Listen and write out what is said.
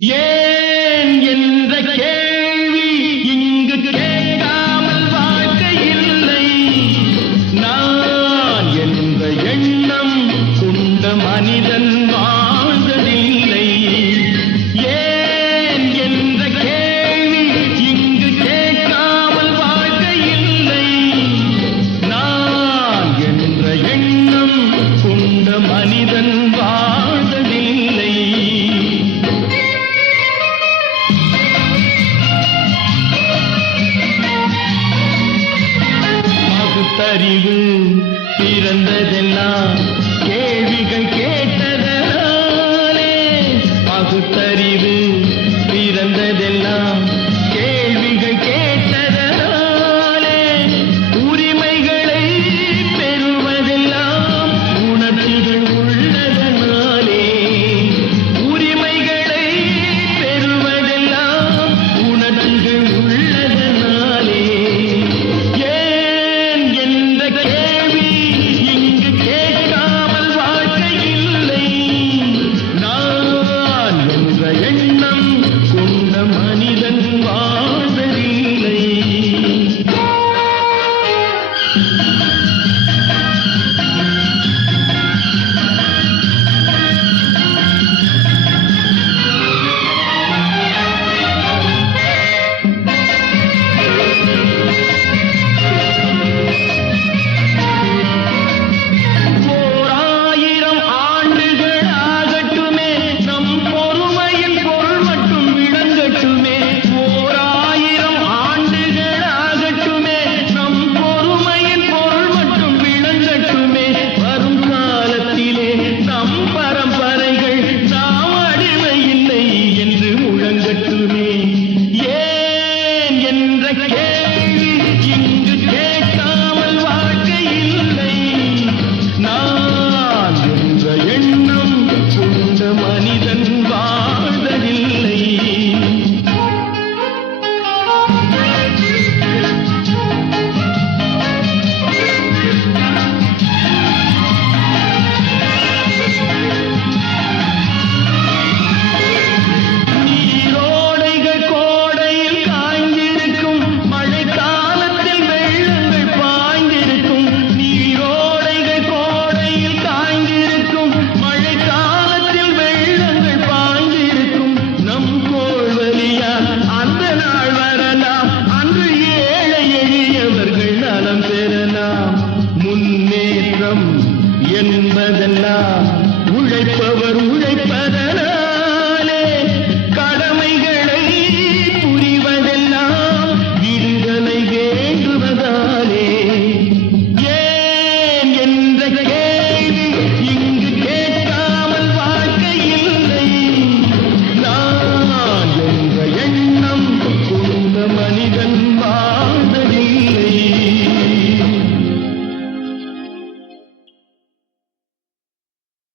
ஏன் என்ற கேள்வி இங்கு கேட்காமல் வாழ்க்கை இல்லை நான் என்ற எண்ணம் கொண்ட மனிதன் வாழ்ந்ததில்லை. ஏன் என்ற கேள்வி இங்கு கேட்காமல் வாழ்க்கை இல்லை நான் என்ற எண்ணம் கொண்ட மனிதன் அறிவு பிறந்ததெல்லாம் கேள்விகள் கேட்டதே பகுத்தறிவு பிறந்ததெல்லாம் என்பதெல்லாம் உழைப்பவர் உழைப்பதெல்லாம்